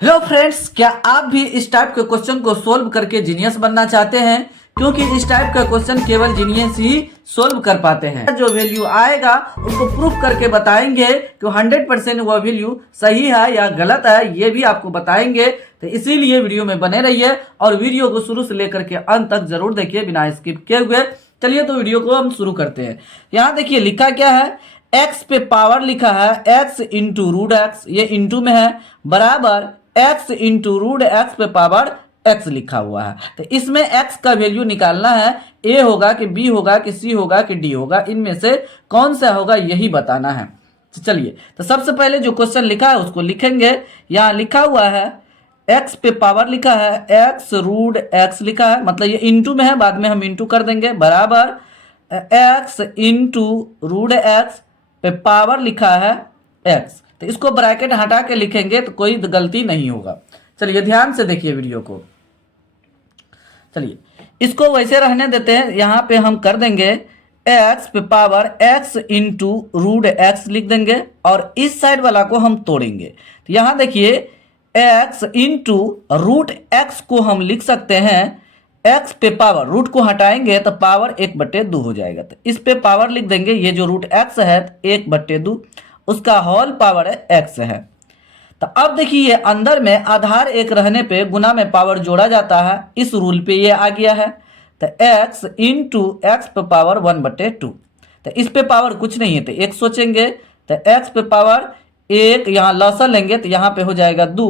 Hello friends, क्या आप भी इस टाइप के क्वेश्चन को सोल्व करके जीनियस बनना चाहते हैं? क्योंकि इस टाइप का क्वेश्चन केवल जीनियस ही सोल्व कर पाते हैं। जो वैल्यू आएगा उसको प्रूफ करके बताएंगे कि 100% वह वैल्यू सही है या गलत है, ये भी आपको बताएंगे। तो इसीलिए वीडियो में बने रहिए और वीडियो को शुरू से लेकर के अंत तक जरूर देखिए बिना स्किप किए हुए। चलिए तो वीडियो को हम शुरू करते हैं। यहाँ देखिए लिखा क्या है, एक्स पे पावर लिखा है एक्स इंटू रूट एक्स, ये इंटू में है, बराबर एक्स इंटू रूट एक्स पे पावर एक्स लिखा हुआ है। तो इसमें एक्स का वैल्यू निकालना है, ए होगा कि बी होगा कि सी होगा कि डी होगा, इनमें से कौन सा होगा यही बताना है। तो चलिए, तो सबसे पहले जो क्वेश्चन लिखा है उसको लिखेंगे। यहाँ लिखा हुआ है एक्स पे पावर लिखा है एक्स रूट एक्स लिखा है, मतलब ये इंटू में है, बाद में हम इंटू कर देंगे, बराबर एक्स इंटू रूट एक्स पे पावर लिखा है एक्स। तो इसको ब्रैकेट हटा के लिखेंगे तो कोई गलती नहीं होगा। चलिए ध्यान से देखिए वीडियो को। चलिए इसको वैसे रहने देते हैं, यहाँ पे हम कर देंगे एक्स पे power X into root X लिख देंगे और इस साइड वाला को हम तोड़ेंगे। तो यहाँ देखिए एक्स इंटू रूट एक्स को हम लिख सकते हैं एक्स पे पावर, रूट को हटाएंगे तो पावर 1/2 हो जाएगा। तो इस पे पावर लिख देंगे, ये जो रूट एक्स है 1/2 उसका होल पावर है एक्स है। तो अब देखिए अंदर में आधार एक रहने पे गुना में पावर जोड़ा जाता है, इस रूल पे ये आ गया है। तो एक्स इंटू एक्स पे पावर 1/2, तो इस पे पावर कुछ नहीं है तो एक सोचेंगे, तो एक्स पे पावर एक, यहाँ लॉसा लेंगे तो यहाँ पे हो जाएगा 2,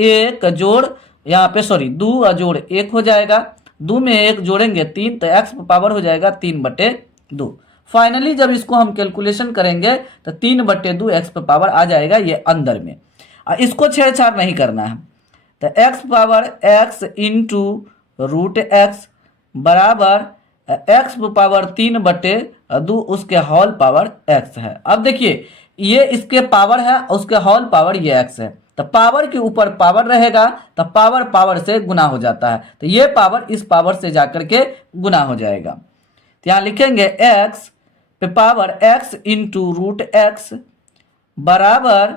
एक जोड़ यहाँ पे सॉरी 2 जोड़ 1 हो जाएगा, 2 में 1 जोड़ेंगे 3, तो एक्स पे पावर हो जाएगा 3/2। फाइनली जब इसको हम कैलकुलेशन करेंगे तो 3/2 एक्स पे पावर आ जाएगा ये अंदर में। इसको छेड़छाड़ नहीं करना है। तो X power X into root X बराबर एक्स पावर 3/2 उसके होल पावर एक्स है। अब देखिए ये इसके पावर है, उसके होल पावर ये एक्स है, तो पावर के ऊपर पावर रहेगा तो पावर पावर से गुना हो जाता है, तो ये पावर इस पावर से जाकर के गुना हो जाएगा। तो यहाँ लिखेंगे एक्स पे power X into root X बराबर,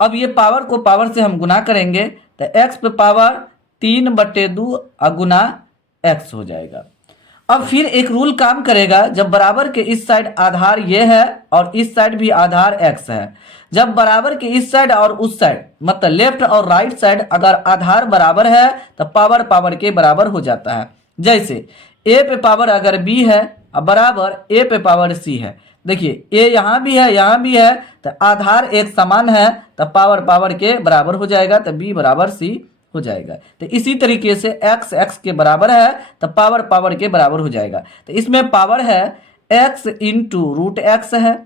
अब ये पावर को पावर से हम गुना करेंगे तो एक्स पे पावर 3/2 गुना एक्स हो जाएगा। अब फिर एक रूल काम करेगा, जब बराबर के इस साइड आधार ये है और इस साइड भी आधार एक्स है, जब बराबर के इस साइड और उस साइड मतलब लेफ्ट और राइट साइड अगर आधार बराबर है तो पावर पावर के बराबर हो जाता है। जैसे ए पे पावर अगर बी है बराबर ए पे पावर सी है, देखिए ए यहाँ भी है यहाँ भी है, तो आधार एक समान है तो पावर पावर के बराबर हो जाएगा, तो बी बराबर सी हो जाएगा। तो इसी तरीके से एक्स एक्स के बराबर है तो पावर पावर के बराबर हो जाएगा। तो इसमें पावर है एक्स इंटू रूट एक्स है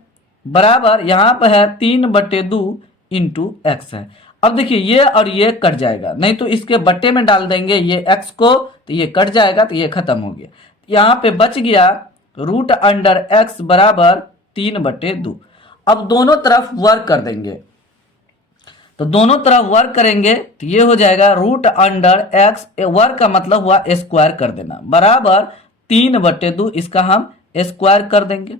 बराबर यहाँ पर है 3/2 इंटू एक्स है। अब देखिए ये और ये कट जाएगा, नहीं तो इसके बट्टे में डाल देंगे ये एक्स को तो ये कट जाएगा, तो ये खत्म हो गया। यहाँ पे बच गया रूट अंडर एक्स बराबर 3/2। अब दोनों तरफ वर्क कर देंगे, तो दोनों तरफ वर्क करेंगे तो ये हो जाएगा रूट अंडर एक्स, वर्क का मतलब हुआ स्क्वायर कर देना, बराबर 3/2 इसका हम स्क्वायर कर देंगे।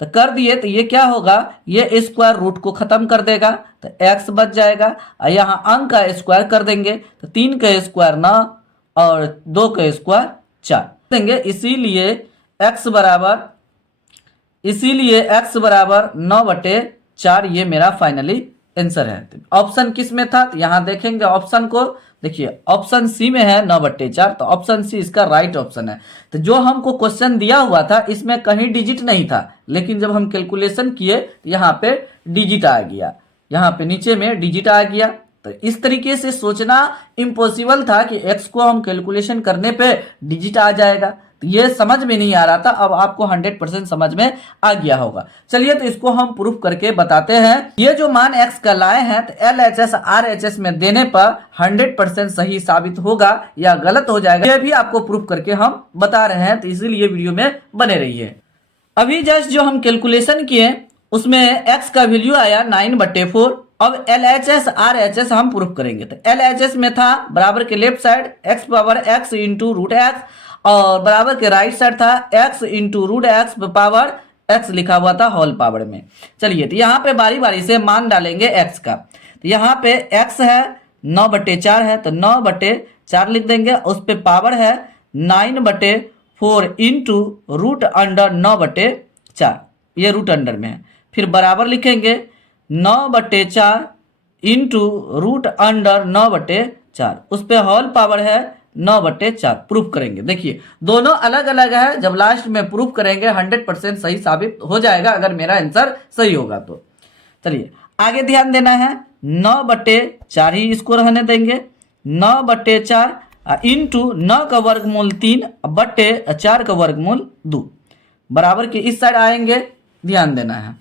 तो कर दिए तो ये क्या होगा, ये स्क्वायर रूट को खत्म कर देगा तो एक्स बच जाएगा। और यहाँ अंक का स्क्वायर कर देंगे तो 3 का स्क्वायर 9 और 2 का स्क्वायर 4 देंगे, इसीलिए एक्स बराबर 9/4 ये मेरा फाइनली आंसर है। ऑप्शन किस में था, तो यहाँ देखेंगे ऑप्शन को, देखिए ऑप्शन सी में है 9/4, तो ऑप्शन सी इसका राइट ऑप्शन है। तो जो हमको क्वेश्चन दिया हुआ था इसमें कहीं डिजिट नहीं था, लेकिन जब हम कैलकुलेशन किए तो यहाँ पे डिजिट आ गया, यहाँ पे नीचे में डिजिट आ गया। तो इस तरीके से सोचना इम्पॉसिबल था कि एक्स को हम कैलकुलेशन करने पे डिजिट आ जाएगा, तो ये समझ में नहीं आ रहा था। अब आपको 100% समझ में आ गया होगा। चलिए तो इसको हम प्रूफ करके बताते हैं। ये जो मान एक्स का लाए हैं तो LHS RHS में देने पर 100% सही साबित होगा या गलत हो जाएगा, ये भी आपको प्रूफ करके हम बता रहे हैं, तो इसीलिए वीडियो में बने रहिए। अभी जस्ट जो हम कैलकुलेशन किए उसमें एक्स का वैल्यू आया 9/4। अब LHS RHS हम प्रूफ करेंगे, तो LHS में था बराबर के left side X power X into root X और बराबर के राइट साइड था X into root X power X लिखा हुआ था होल पावर में। चलिए तो यहाँ पे बारी बारी से मान डालेंगे एक्स का, तो यहाँ पे एक्स है 9/4 है तो 9/4 लिख देंगे। उस पे पावर है 9/4 इंटू रूट अंडर 9/4, ये रूट अंडर में है। फिर बराबर लिखेंगे 9/4 इंटू रूट अंडर 9/4, उस पे होल पावर है 9/4। प्रूफ करेंगे। देखिए दोनों अलग अलग है, जब लास्ट में प्रूफ करेंगे 100% सही साबित हो जाएगा अगर मेरा आंसर सही होगा तो। चलिए आगे ध्यान देना है, 9/4 ही इसको रहने देंगे। 9/4 इंटू 9 का वर्गमूल 3/4 का वर्गमूल 2 बराबर के इस साइड आएंगे, ध्यान देना है।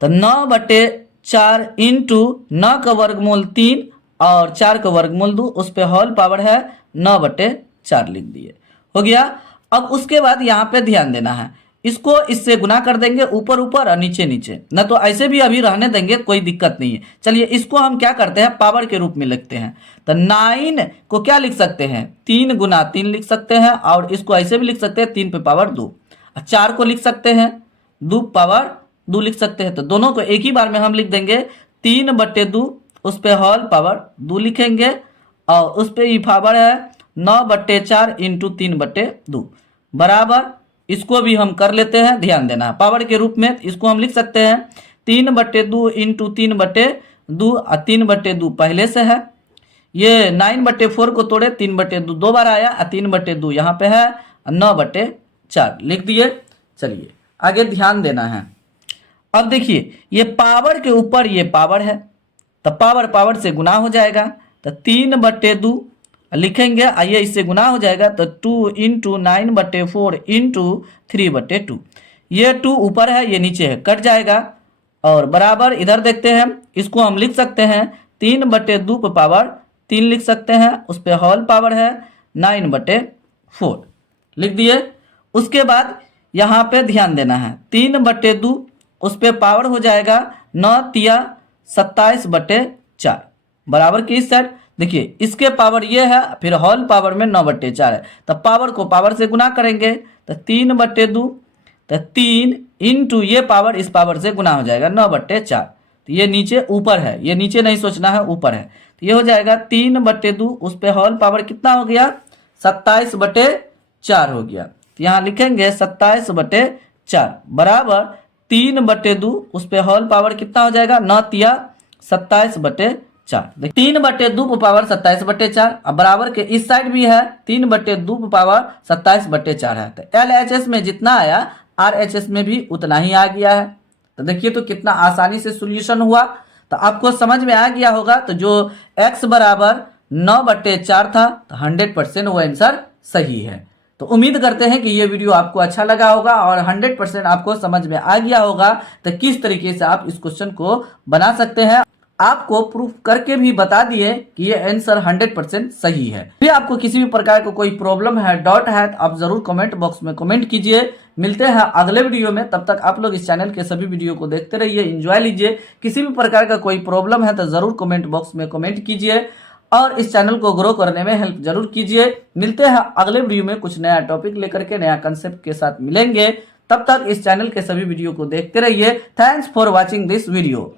तो 9/4 इंटू 9 का वर्गमूल 3 और 4 का वर्गमूल 2, उस पे होल पावर है 9/4 लिख दिए, हो गया। अब उसके बाद यहाँ पे ध्यान देना है, इसको इससे गुना कर देंगे, ऊपर ऊपर और नीचे नीचे, न तो ऐसे भी अभी रहने देंगे, कोई दिक्कत नहीं है। चलिए इसको हम क्या करते हैं, पावर के रूप में लिखते हैं। तो 9 को क्या लिख सकते हैं, 3 गुना 3 लिख सकते हैं, और इसको ऐसे भी लिख सकते हैं 3 पे पावर 2। 4 को लिख सकते हैं 2 पावर 2 लिख सकते हैं। तो दोनों को एक ही बार में हम लिख देंगे 3/2, उस पे होल पावर 2 लिखेंगे, और उस पे ही पावर है 9/4 इंटू 3/2 बराबर। इसको भी हम कर लेते हैं, ध्यान देना है पावर के रूप में। इसको हम लिख सकते हैं 3/2 इंटू 3/2, और 3/2 पहले से है। ये 9/4 को तोड़े 3/2 दो बार आया, और 3/2 यहाँ पे है, 9/4 लिख दिए। चलिए आगे ध्यान देना है। अब देखिए ये पावर के ऊपर ये पावर है, तो पावर पावर से गुना हो जाएगा, तो 3/2 लिखेंगे, आइए इससे गुना हो जाएगा, तो 2 इंटू 9/4 इंटू 3/2। ये 2 ऊपर है, ये नीचे है, कट जाएगा, और बराबर इधर देखते हैं, इसको हम लिख सकते हैं 3/2 पे पावर 3 लिख सकते हैं, उस पे होल पावर है 9/4 लिख दिए। उसके बाद यहाँ पे ध्यान देना है, 3/2 उस पे पावर हो जाएगा 9 27/4 बराबर की इस साइड। देखिए इसके पावर ये है, फिर होल पावर में 9/4 है, तो पावर को पावर से गुना करेंगे, तो 3/2, तो 3 इंटू ये पावर इस पावर से गुना हो जाएगा 9/4। तो ये नीचे ऊपर है, ये नीचे नहीं सोचना है, ऊपर है, तो ये हो जाएगा 3/2, उस पे होल पावर कितना हो गया 27/4 हो गया। तो यहाँ लिखेंगे 27/4 बराबर 3/2, उस पे होल पावर कितना हो जाएगा 9 27/4। 3/2 पे पावर 27/4, अब बराबर के इस साइड भी है 3/2 पे पावर 27/4 है। तो LHS में जितना आया RHS में भी उतना ही आ गया है। तो देखिए तो कितना आसानी से सॉल्यूशन हुआ। तो आपको समझ में आ गया होगा। तो जो x बराबर 9/4 था, तो 100% वो आंसर सही है। तो उम्मीद करते हैं कि ये वीडियो आपको अच्छा लगा होगा और 100% आपको समझ में आ गया होगा तो किस तरीके से आप इस क्वेश्चन को बना सकते हैं। आपको प्रूफ करके भी बता दिए कि ये आंसर 100% सही है। फिर आपको किसी भी प्रकार का कोई प्रॉब्लम है, डाउट है, तो आप जरूर कमेंट बॉक्स में कमेंट कीजिए। मिलते हैं अगले वीडियो में, तब तक आप लोग इस चैनल के सभी वीडियो को देखते रहिए, एंजॉय लीजिए। किसी भी प्रकार का कोई प्रॉब्लम है तो जरूर कमेंट बॉक्स में कमेंट कीजिए और इस चैनल को ग्रो करने में हेल्प जरूर कीजिए। मिलते हैं अगले वीडियो में कुछ नया टॉपिक लेकर के, नया कंसेप्ट के साथ मिलेंगे। तब तक इस चैनल के सभी वीडियो को देखते रहिए। Thanks for watching this video.